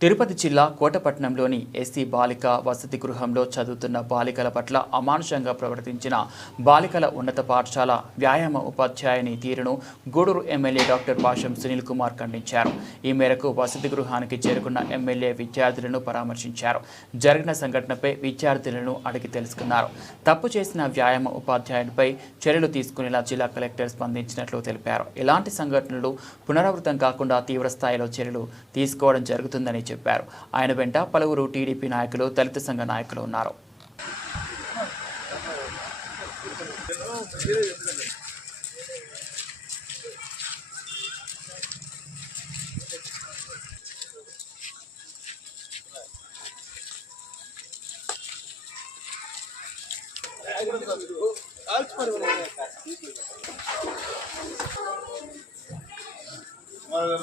తిరుపతి జిల్లా కోటపట్నంలోని ఎస్సీ బాలిక వసతి గృహంలో చదువుతున్న బాలికల పట్ల అమానుషంగా ప్రవర్తించిన బాలికల ఉన్నత పాఠశాల వ్యాయామ ఉపాధ్యాయుని తీరును గూడూరు ఎమ్మెల్యే డాక్టర్ భాషం సునీల్ కుమార్ ఖండించారు. ఈ మేరకు వసతి గృహానికి చేరుకున్న ఎమ్మెల్యే విద్యార్థులను పరామర్శించారు. జరిగిన సంఘటనపై విద్యార్థులను అడిగి తెలుసుకున్నారు. తప్పు చేసిన వ్యాయామ ఉపాధ్యాయునిపై చర్యలు తీసుకునేలా జిల్లా కలెక్టర్ స్పందించినట్లు తెలిపారు. ఇలాంటి సంఘటనలు పునరావృతం కాకుండా తీవ్రస్థాయిలో చర్యలు తీసుకోవడం జరుగుతుందని చెప్పారు. ఆయన వెంట పలువురు టీడీపీ నాయకులు దళిత సంఘ నాయకులు ఉన్నారు. శుక్రవారం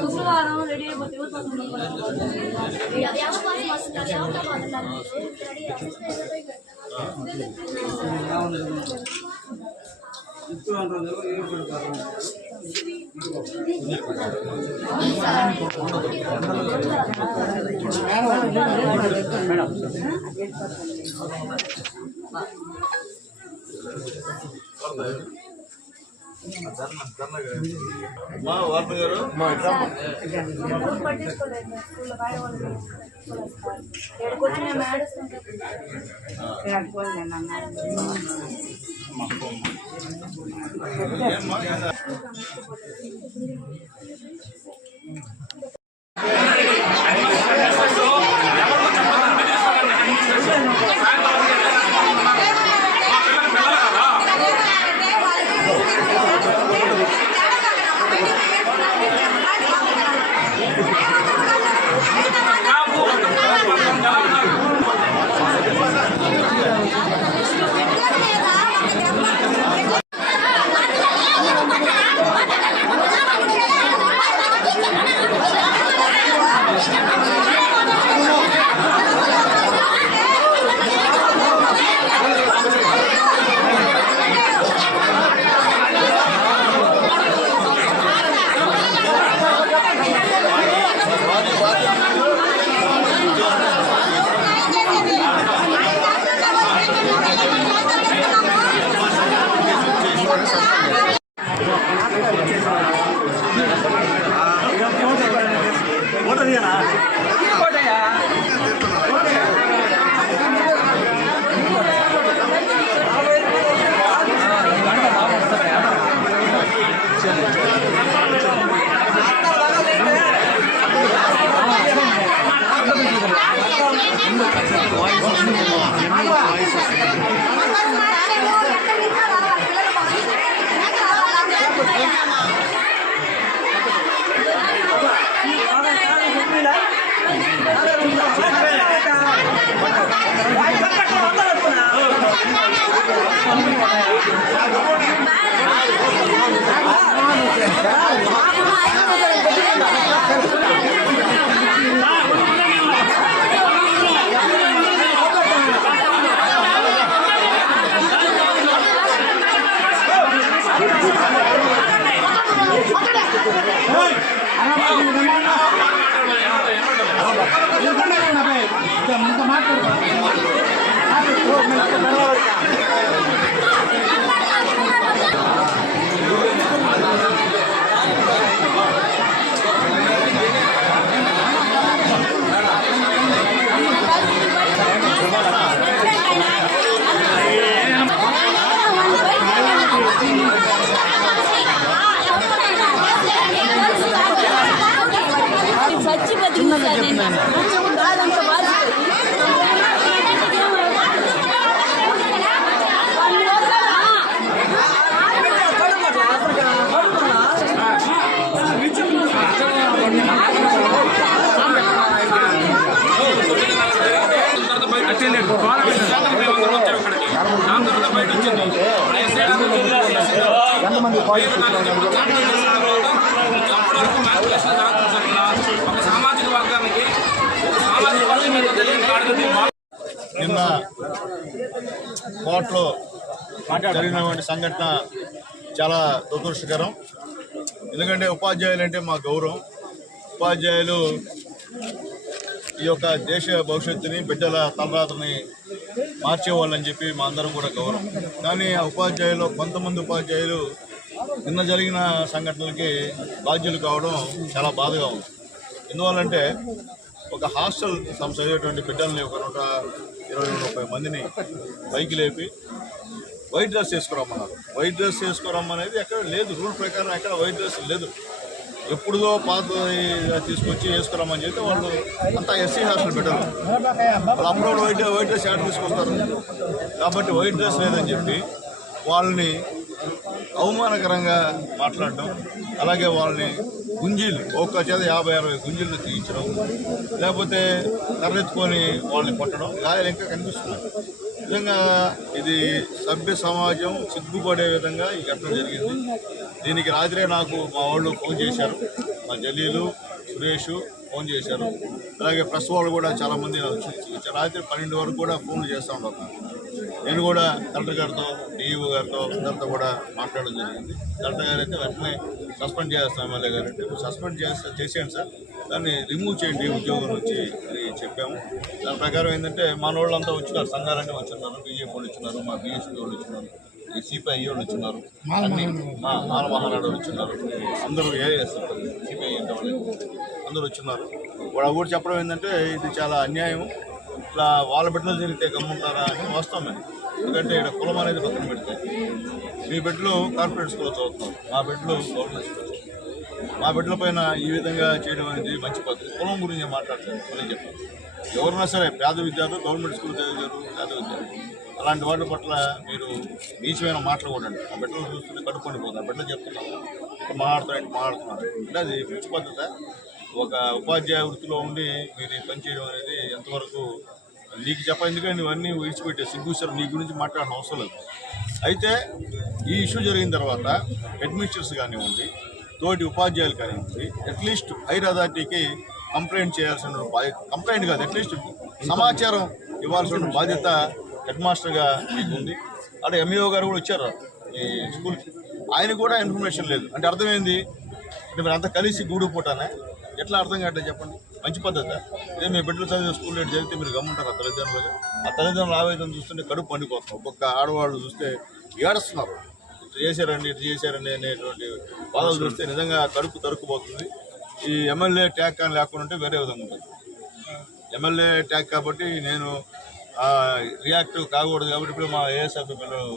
శుక్రవారం రెడీ అయిపోతే పట్టించుకోలేదు స్కూల్లో బయట వాళ్ళు ఎక్కడికి వచ్చిన Mm -hmm. yeah, my, uh... madams మాట్లాడు జరిగినటువంటి సంఘటన చాలా దురదృష్టకరం. ఎందుకంటే ఉపాధ్యాయులు అంటే మా గౌరవం. ఉపాధ్యాయులు ఈ యొక్క దేశ భవిష్యత్తుని బిడ్డల తలరాతని మార్చేవాళ్ళని చెప్పి మా అందరం కూడా గౌరవం. కానీ ఆ ఉపాధ్యాయులు కొంతమంది ఉపాధ్యాయులు నిన్న జరిగిన సంఘటనలకి బాధ్యులు కావడం చాలా బాధగా ఉంది. ఎందువల్లంటే ఒక హాస్టల్ సంస్థ చదివేటువంటి బిడ్డల్ని ఒక నూట ఇరవై ముప్పై మందిని పైకి లేపి వైట్ డ్రెస్ వేసుకురమ్మన్నారు. వైట్ డ్రెస్ వేసుకురమ్మనేది ఎక్కడ లేదు. రూల్ ప్రకారం ఎక్కడ వైట్ డ్రెస్ లేదు. ఎప్పుడుదో పాత తీసుకొచ్చి వేసుకురమ్మని చెప్తే వాళ్ళు అంతా ఎస్సీ హాస్టల్ పెట్టారు. వాళ్ళు అప్రోడ్ వైట్ వైట్ డ్రెస్ యాడ్ తీసుకొస్తారు. కాబట్టి వైట్ డ్రెస్ లేదని చెప్పి వాళ్ళని అవమానకరంగా మాట్లాడడం అలాగే వాళ్ళని గుంజీలు ఒక్క చేత యాభై అరవై గుంజీలు తీయించడం లేకపోతే కర్రెత్తుకొని వాళ్ళని కొట్టడం గాయాలు ఇంకా కనిపిస్తున్నాయి. నిజంగా ఇది సభ్య సమాజం సిగ్గుపడే విధంగా ఈ ఘటన జరిగింది. దీనికి రాత్రే నాకు మా వాళ్ళు ఫోన్ చేశారు. మా జలీలు సురేష్ ఫోన్ చేశారు. అలాగే ప్రెస్ వాళ్ళు కూడా చాలా మంది నాకు రాత్రి పన్నెండు వరకు కూడా ఫోన్లు చేస్తూ ఉంటారు నేను కూడా కలెక్టర్ గారితో డిఈఓ గారితో అందరితో కూడా మాట్లాడడం జరిగింది. కలెక్టర్ గారు అయితే వెంటనే సస్పెండ్ చేస్తాం ఎమ్మెల్యే గారు. అంటే సస్పెండ్ చేస్తా చేసేయండి సార్. దాన్ని రిమూవ్ చేయండి ఉద్యోగం నుంచి చెప్పాము. దాని ప్రకారం ఏంటంటే మన వాళ్ళంతా వచ్చినారు సంఘాలన్నీ వచ్చిన్నారు బీజేపీ వాళ్ళు వచ్చినారు మా బీఎస్పీ వాళ్ళు వచ్చినారు ఈ సిపిఐ వాళ్ళు వచ్చినారు అన్ని మా మాల మహానాడు వాళ్ళు వచ్చినారు. అందరూ ఏఎస్ సిపిఐ అంటే వాళ్ళు అందరూ వచ్చినారు. వాడు కూడా చెప్పడం ఏంటంటే ఇది చాలా అన్యాయం. ఇట్లా వాళ్ళ బిడ్డలు జరిగితే గమ్ముంటారా అని వాస్తవమే ఎందుకంటే ఇక్కడ కులం అనేది పక్కన పెడితే మీ బిడ్డలు కార్పొరేట్ స్కూల్లో చదువుతున్నారు మా బిడ్డలు గవర్నమెంట్ చదువుతున్నారు. మా బిడ్డల పైన ఈ విధంగా చేయడం అనేది మంచి పద్ధతి. కులం గురించి మాట్లాడతాను. కులం చెప్పాను ఎవరైనా సరే పేద విద్యార్థులు గవర్నమెంట్ స్కూల్ చదివారు పేద విద్యార్థులు. అలాంటి వాటి పట్ల మీరు నీచమైన మాటలు కూడండి ఆ బిడ్డలు చూస్తుంటే కడుక్కొని పోతారు బిడ్డలు చెప్తున్నారు. ఇట్లా మాట్లాడుతున్నారు మాట్లాడుతున్నారు అంటే అది మంచి పద్ధత. ఒక ఉపాధ్యాయ వృత్తిలో ఉండి మీరు పనిచేయడం పని చేయడం అనేది ఎంతవరకు నీకు చెప్ప ఎందుకంటే నువ్వన్నీ విడిచిపెట్టే సిగ్గుసారు నీ గురించి మాట్లాడడం అవసరం లేదు. అయితే ఈ ఇష్యూ జరిగిన తర్వాత హెడ్ మిస్టర్స్ కానివ్వండి తోటి ఉపాధ్యాయులు కానివ్వండి అట్లీస్ట్ హైర్ అథారిటీకి కంప్లైంట్ చేయాల్సిన కంప్లైంట్ కాదు అట్లీస్ట్ సమాచారం ఇవ్వాల్సిన బాధ్యత హెడ్ మాస్టర్గా మీకు ఉంది. అక్కడ ఎంఈఓ గారు కూడా వచ్చారు ఈ స్కూల్కి. ఆయన కూడా ఇన్ఫర్మేషన్ లేదు. అంటే అర్థమైంది అంటే మీరు అంతా కలిసి గూడు పూటానే. ఎట్లా అర్థం కావట్లేదు చెప్పండి. మంచి పద్ధతి. ఇదే మీ బిడ్డలు చదివే స్కూల్ రేటు జరిగితే మీరు గమ్ముంటారు ఆ తల్లిదండ్రులుగా. ఆ తల్లిదండ్రులు ఆవేదన చూస్తుంటే కడుపు పండిపోతాం ఒక్కొక్క ఆడవాళ్ళు చూస్తే ఏడుస్తున్నారు. ఇటు చేశారండి ఇటు చేశారండి అనేటువంటి బాధలు చూస్తే నిజంగా కడుపు తరుక్కుపోతుంది. ఈ ఎమ్మెల్యే ట్యాగ్ కానీ లేకుండా ఉంటే వేరే విధంగా ఉంటుంది. ఎమ్మెల్యే ట్యాగ్ కాబట్టి నేను రియాక్ట్ రియాక్టివ్ కాకూడదు కాబట్టి ఇప్పుడు మా ఏఎస్ఎఫ్ పిల్లలు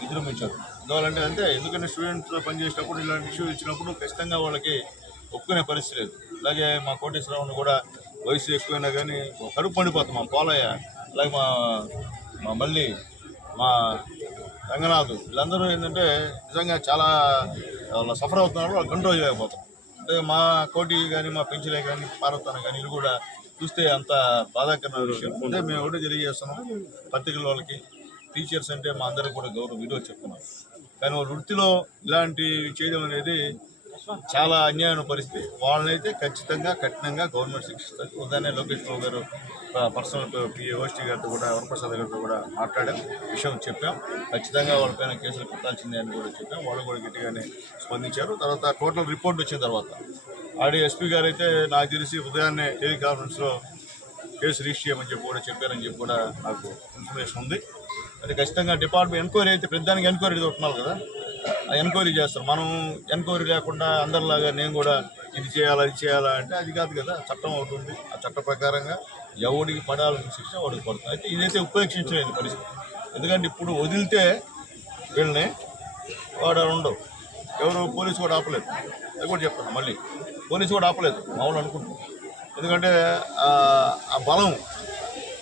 విజృంభించారు. ఎందువల్లంటే అంటే ఎందుకంటే స్టూడెంట్స్లో పనిచేసినప్పుడు ఇలాంటి ఇష్యూ ఇచ్చినప్పుడు ఖచ్చితంగా వాళ్ళకి ఒప్పుకునే పరిస్థితి లేదు. అలాగే మా కోటేశ్వరరావుని కూడా వయసు ఎక్కువైనా కానీ కడుపు పండిపోతాం మా పోలయ్య అలాగే మా మా మళ్ళీ మా రంగనాథ్. వీళ్ళందరూ ఏంటంటే నిజంగా చాలా వాళ్ళు సఫర్ అవుతున్నారు వాళ్ళు కంట్రోల్ చేయలేకపోతాం అంటే మా కోటి కానీ మా పెంచులే కానీ పార్వతన కానీ వీళ్ళు కూడా చూస్తే అంత బాధాకరమైన విషయం. అంటే మేము ఒకటి తెలియజేస్తున్నాం పత్రికల వాళ్ళకి టీచర్స్ అంటే మా అందరికి కూడా గౌరవ విలువ చెప్తున్నాం. కానీ వాళ్ళ వృత్తిలో ఇలాంటివి చేయడం అనేది చాలా అన్యాయమైన పరిస్థితి. వాళ్ళనైతే ఖచ్చితంగా కఠినంగా గవర్నమెంట్ శిక్షిస్తుంది ఉదాహరణ లోకేష్ బాబు గారు పర్సనల్ ఓఎస్టీ గారితో కూడా వరప్రసాద్ గారితో కూడా మాట్లాడాం. విషయం చెప్పాం. ఖచ్చితంగా వాళ్ళపైన కేసులు పెట్టాల్సిందే అని కూడా చెప్పాం. వాళ్ళు కూడా గట్టిగానే స్పందించారు. తర్వాత టోటల్ రిపోర్ట్ వచ్చిన తర్వాత ఆడి ఎస్పీ గారు అయితే నాకు తెలిసి ఉదయాన్నే టెలికాన్ఫరెన్స్లో కేసు రిజిస్టర్ చేయమని చెప్పి కూడా చెప్పారని చెప్పి కూడా నాకు ఇన్ఫర్మేషన్ ఉంది. అది ఖచ్చితంగా డిపార్ట్మెంట్ ఎంక్వైరీ అయితే ప్రతిదానికి ఎంక్వైరీ ఉంటున్నారు కదా. ఎంక్వైరీ చేస్తారు. మనం ఎంక్వైరీ లేకుండా అందరిలాగా నేను కూడా ఇది చేయాలా ఇది చేయాలా అంటే అది కాదు కదా చట్టం అవుతుంది ఆ చట్ట ప్రకారంగా ఎవడికి పడాల్సిన శిక్ష వాడికి పడుతుంది. అయితే ఇదైతే ఉపేక్షించలేదు పరిస్థితి. ఎందుకంటే ఇప్పుడు వదిలితే వీళ్ళని వాడు ఉండవు ఎవరు పోలీసు కూడా ఆపలేదు. అది కూడా చెప్తాను మళ్ళీ. పోలీసు కూడా ఆపలేదు. మామూలు అనుకుంటున్నాం. ఎందుకంటే ఆ ఆ బలం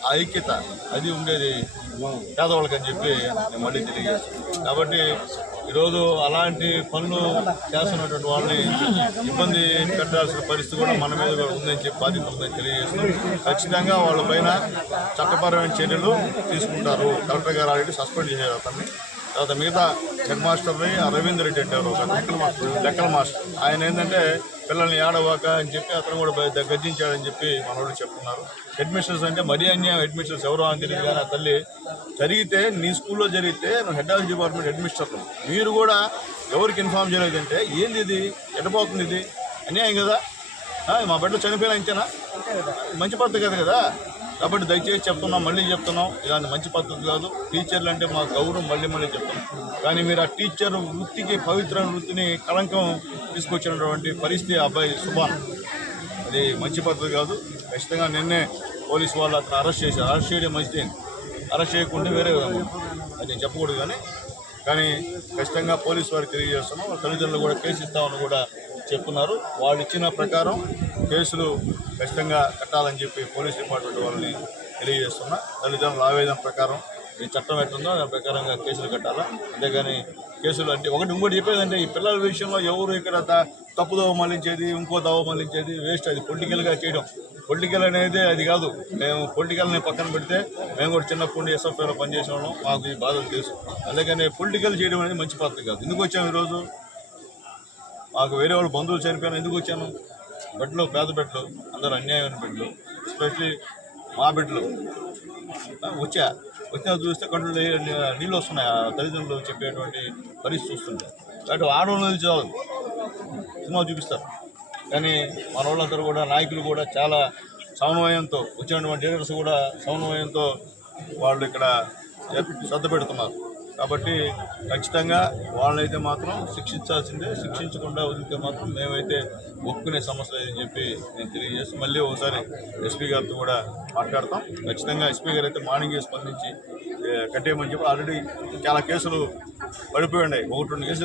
ఆ ఐక్యత అది ఉండేది. పేదవాళ్ళకి అని చెప్పి నేను మళ్ళీ తెలియజేస్తాను కాబట్టి ఈరోజు అలాంటి పనులు చేస్తున్నటువంటి వాళ్ళని ఇబ్బంది పెట్టాల్సిన పరిస్థితి కూడా మన మీద ఉందని చెప్పి బాధ్యత ఉందని తెలియజేస్తున్నాం. ఖచ్చితంగా వాళ్ళపైన చట్టపరమైన చర్యలు తీసుకుంటారు. కలెక్టర్ గారు ఆల్రెడీ సస్పెండ్ చేశారు అతన్ని. తర్వాత మిగతా హెడ్ మాస్టర్ని ఆ రవీంద్ర రెడ్డి అంటారు ఒక లెక్కల మాస్టర్ లెక్కల మాస్టర్. ఆయన ఏంటంటే పిల్లల్ని ఏడవాక అని చెప్పి అతను కూడా బయ- గద్దించాడని చెప్పి మనవాళ్ళు చెప్తున్నారు. అడ్మిషన్స్ అంటే మరీ అన్యాయం. అడ్మిషన్స్ ఎవరో? అని తెలియదు కానీ ఆ తల్లి. జరిగితే నీ స్కూల్లో జరిగితే నువ్వు హెడ్ ఆఫ్ డిపార్ట్మెంట్ అడ్మినిస్టర్లు మీరు కూడా ఎవరికి ఇన్ఫార్మ్ చేయలేదంటే ఏంది ఇది? ఎడపోతుంది ఇది? అన్యాయం కదా? మా బిడ్డ చనిపోయిన అంతేనా మంచి పద్ధతి కదా కదా? కాబట్టి దయచేసి చెప్తున్నాం మళ్ళీ చెప్తున్నాం. ఇలాంటి మంచి పద్ధతి కాదు. టీచర్లు అంటే మా గౌరవం మళ్ళీ మళ్ళీ చెప్తున్నాం కానీ మీరు ఆ టీచర్ వృత్తికి పవిత్ర వృత్తిని కళంకం తీసుకొచ్చినటువంటి పరిస్థితి అబ్బాయి సుభాన్. అది మంచి పద్ధతి కాదు. ఖచ్చితంగా నిన్నే పోలీసు వాళ్ళు అతను అరెస్ట్ చేశారు. అరెస్ట్ చేయడం మంచిది. అరెస్ట్ చేయకుండా వేరే అది నేను చెప్పకూడదు కానీ కానీ ఖచ్చితంగా పోలీసు వారికి తెలియజేస్తున్నాం. తల్లిదండ్రులు కూడా కేసు ఇస్తామని కూడా చెప్తున్నారు. వాళ్ళు ఇచ్చిన ప్రకారం కేసులు ఖచ్చితంగా కట్టాలని చెప్పి పోలీస్ డిపార్ట్మెంట్ వాళ్ళని తెలియజేస్తున్నా. తల్లిదండ్రుల ఆవేదన ప్రకారం ఈ చట్టం ఎట్టుందో దాని ప్రకారంగా కేసులు కట్టాలా. అంతేగాని కేసులు అంటే ఒకటి ఇంకోటి చెప్పేదంటే ఈ పిల్లల విషయంలో ఎవరు ఇక్కడ తప్పు దవ మళ్ళించేది ఇంకో దవ మళ్ళించేది వేస్ట్. అది పొలిటికల్గా చేయడం. పొలిటికల్ అనేది అది కాదు. మేము పొలిటికల్ని పక్కన పెడితే మేము కూడా చిన్నప్పటి నుండి ఎస్ఎఫ్ఐలో పనిచేసిన వాళ్ళం. మాకు ఈ బాధలు తెలుసు. అందుకని పొలిటికల్ చేయడం అనేది మంచి పద్ధతి కాదు. ఎందుకు వచ్చాము ఈరోజు? మాకు వేరే వాళ్ళు బంధువులు చనిపోయినా ఎందుకు వచ్చాను? బెడ్లు పేద బెడ్లు అందరూ అన్యాయమైన బెడ్లు ఎస్పెషలీ మా బిడ్డలు వచ్చా? వచ్చిన చూస్తే కంట్లో నీళ్ళు వస్తున్నాయి. ఆ తల్లిదండ్రులు చెప్పేటువంటి పరిస్థితి చూస్తుంటే కాబట్టి ఆడవాళ్ళు చాలు సినిమా చూపిస్తారు. కానీ మన వాళ్ళందరూ కూడా నాయకులు కూడా చాలా సమన్వయంతో వచ్చినటువంటి డీలర్స్ కూడా సమన్వయంతో వాళ్ళు ఇక్కడ శ్రద్ధ పెడుతున్నారు. కాబట్టి ఖచ్చితంగా వాళ్ళైతే మాత్రం శిక్షించాల్సిందే శిక్షించకుండా వదిలితే మాత్రం మేమైతే ఒప్పుకునే సమస్య లేదని చెప్పి నేను తెలియజేసి మళ్ళీ ఒకసారి ఎస్పీ గారితో కూడా మాట్లాడతాం. ఖచ్చితంగా ఎస్పీ గారు అయితే మార్నింగ్ స్పందించి కట్టేయమని చెప్పి ఆల్రెడీ చాలా కేసులు పడిపోయి ఉన్నాయి. ఒకటి రెండు కేసులు